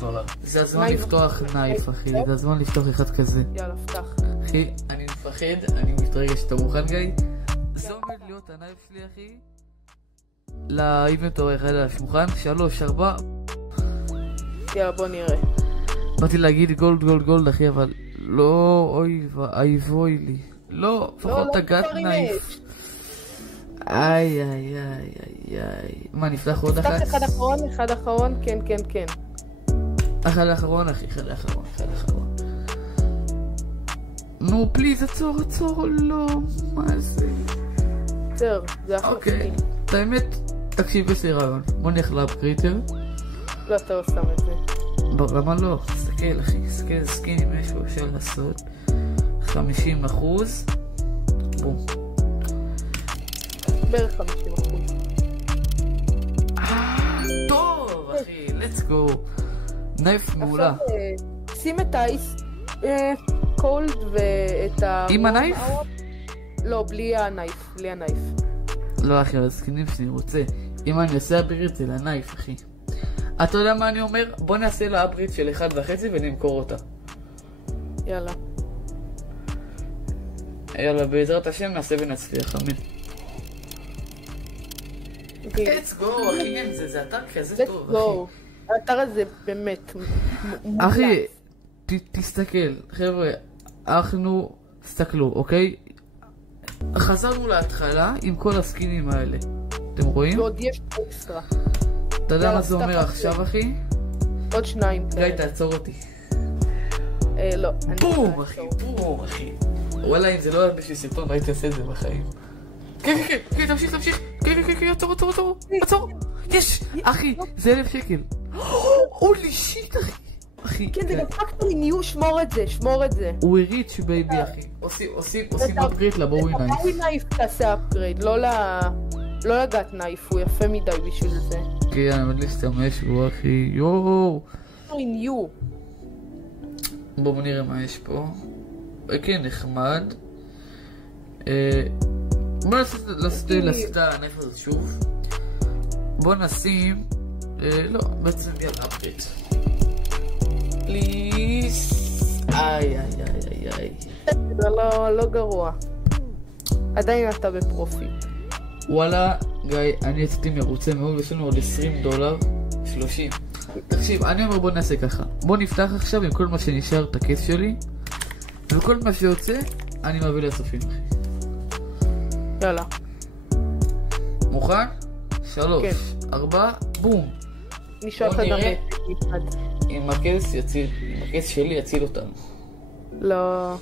$300. זה הזמן לפתוח נייף, אחי. זה הזמן לפתוח אחד כזה. יאללה, פתח. אחי, אני מפחד, אני מתרגש. אתה מוכן, גיא? זה עומד להיות הנייף שלי, אחי. לאינבנטורי אחד על השולחן. 3, 4. יאללה, בוא נראה. באתי להגיד גולד גולד גולד, אחי, אבל לא, אוי ואבוי לי. לא, לפחות תגעת נייף. איי איי איי איי. מה, נפתח עוד אחת? נפתח אחד אחרון, כן, כן, כן. אחד האחרון, אחי, אחד האחרון. נו, פליז, עצור, לא, מה זה? בסדר, זה אחרי. אוקיי, את האמת, תקשיב, יש לי רעיון. בוא נלך לאפגריטר. לא, אתה לא שם את זה. למה לא? תסתכל, אחי, תסתכל, סקין אם משהו אפשר לעשות. 50%. בום. בערך 50%. טוב, אחי, let's go. נייף מעולה. עכשיו, שים את האיס קולד ואת ה... עם הנייף? לא, בלי הנייף. לא, אחי, הסקינים שאני רוצה. אם אני עושה אברית זה לנייף, אחי. אתה יודע מה אני אומר? בוא נעשה לה אברית של 1.5 ונמכור אותה. יאללה, בעזרת השם נעשה ונצליח, אמן. let's go, אחי, זה אתר כזה טוב, אחי. האתר הזה באמת אחי, תסתכל, חבר'ה, אנחנו, תסתכלו, אוקיי? חזרנו להתחלה עם כל הסקינים האלה. אתם רואים? ועוד יש אקסטרה. אתה יודע מה זה אומר עכשיו, אחי? עוד 2. גיא, תעצור אותי. לא. בום, אחי. וואלה, אם זה לא היה בשביל סרטון, הייתי עושה את זה בחיים. כן, תמשיך. כן, עצור. יש, אחי, זה 1,000 שקל. הולי שיט, אחי. כן, זה גם פקטורי ניו, שמור את זה. הוא הריץ' בייבי, אחי. עושים אפגרייד לבואי נייף. לבואי נייף תעשה אפגרייד, לא לגעת נייף, הוא יפה מדי בשביל זה. כן, אני עוד להשתמש בו, אחי. יואו. פקטורי ניו. בואו נראה מה יש פה. כן, נחמד. בוא לעשות הנייף הזה שוב. בוא נשים... לא, בעצם יאללה אפגרייד. פליז. איי. זה לא גרוע. עדיין אתה בפרופיט. וואלה, גיא, אני יצאתי מרוצה מאוד, יש לנו עוד $20, 30. תקשיב, אני אומר בוא נעשה ככה. בוא נפתח עכשיו עם כל מה שנשאר את הכיס שלי, וכל מה שיוצא, אני מביא לסופים, אחי. יאללה. מוכן? 3, 4, בום. נשאר לך גם אחד. אם הכיס שלי יציל אותנו. לא.